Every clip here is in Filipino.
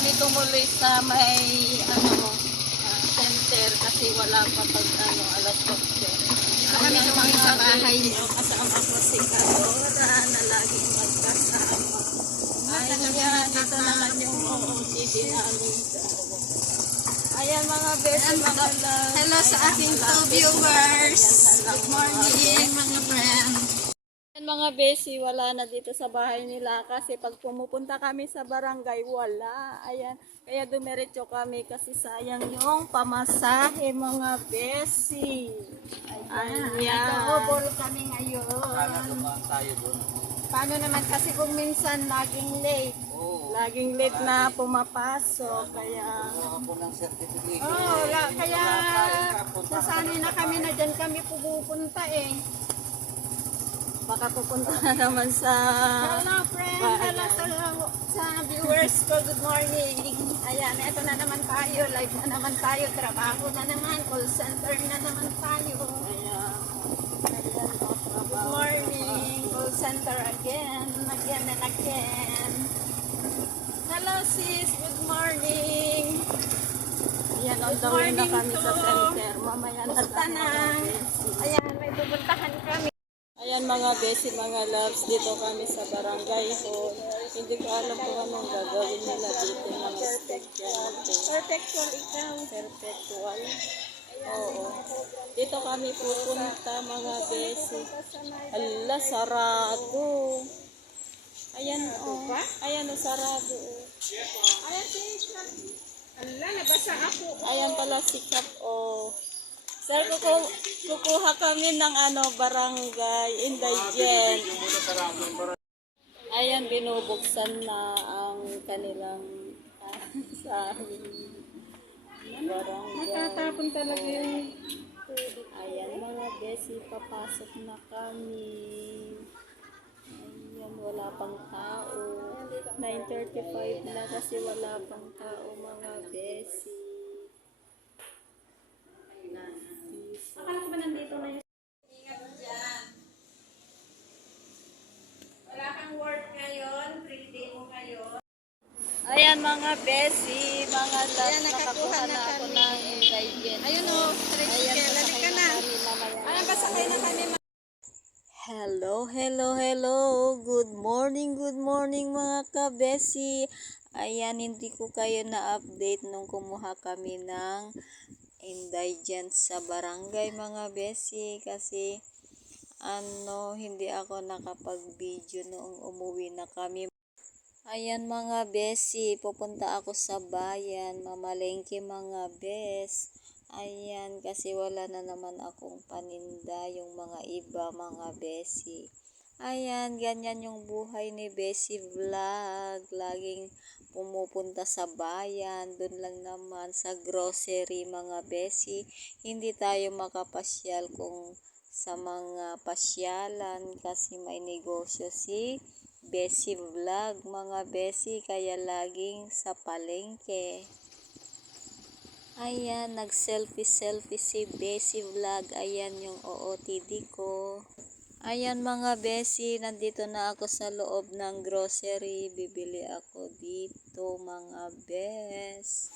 kami tumuloy sa may center kasi wala pa pag alas 12. Kami tumuloy sa bahay niyo. Kasama ko si Kadora na laging magkasama. Ayan, ito naman yung OOTD namin. Ayan mga beses, mga love. Hello sa aking 2 viewers. Good morning mga friends. Ayan mga besi, wala na dito sa bahay nila kasi pag pumupunta kami sa barangay, wala. Ayan, kaya dumiretso kami kasi sayang yung pamasahe mga besi. Ayan. Nag-overall kami ngayon. Sana dumaan tayo doon. Paano naman kasi kung minsan laging late. Oo. Laging late na pumapasok, kaya... Ako ng certificate. Kaya nasanay na kami na dyan kami pupunta eh. Baka pupunta na naman sa... Hello friend, hello sa viewers ko, good morning. Ayan, eto na naman tayo, live na naman tayo, trabaho na naman, call center na naman tayo. Ayan. Good morning, call center again and again. Hello sis, good morning. Ayan, on the way na kami sa center. Mamaya na Pupunta na. Ayan, may pupuntahan kami. Ayan mga besi, mga loves, dito kami sa barangay hall. Hindi ko alam kung anong gagawin nila dito mga estudyante. Perfectual ikaw. Perpetual. Oo. Dito kami pupunta mga besi. Ala, sarado. Ayan o. Ayan o, sarado o. Ayan sis, ala, nabasa ako. Ayan pala si Kap o. Sir, kukuha kami ng barangay indigent. Ayan, binubuksan na ang kanilang sa barangay. Natatapon talaga yung Ayan mga besi, papasok na kami. Ayan, wala pang tao. 9:35 na kasi wala pang tao mga besi. akala ko ba nandito na yung ingat dyan. Wala kang work ngayon, free day mo ngayon. Ayan mga besi, mga love, Ayan, nakakuha na ako ng indigent. Ayun o, tricycle, lali ka na. Ayan, pasakay na kami. Hello. Good morning mga kabesi. Ayan, hindi ko kayo na-update nung kumuha kami ng indigent sa barangay mga besi kasi hindi ako nakapag-video noong umuwi na kami. Ayan mga besi, pupunta ako sa bayan, mamalengke mga bes. Ayan, kasi wala na naman akong paninda yung mga iba mga besi. Ayan, ganyan yung buhay ni Besi Vlog. Laging pumupunta sa bayan, dun lang naman sa grocery mga besi. Hindi tayo makapasyal kung sa mga pasyalan kasi may negosyo si Besi Vlog mga besi, kaya laging sa palengke. Ayan, nag-selfie si Besi Vlog. Ayan yung OOTD ko. Ayan mga besi, nandito na ako sa loob ng grocery. Bibili ako dito mga bes.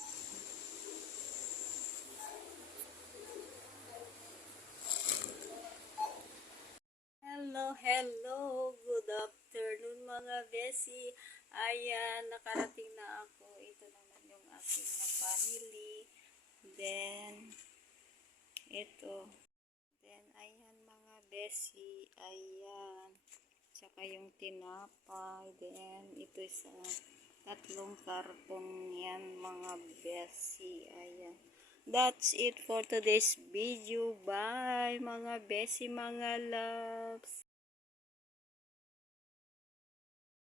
Hello. Good afternoon mga besi. Ayan, nakarating na ako. Ito naman yung aking na family. Then, ito. Then, ayan mga besi. Ayan. Tsaka yung tinapay. Then, ito sa 3 karton yan mga besi. Ayan. That's it for today's video. Bye mga besi, mga loves.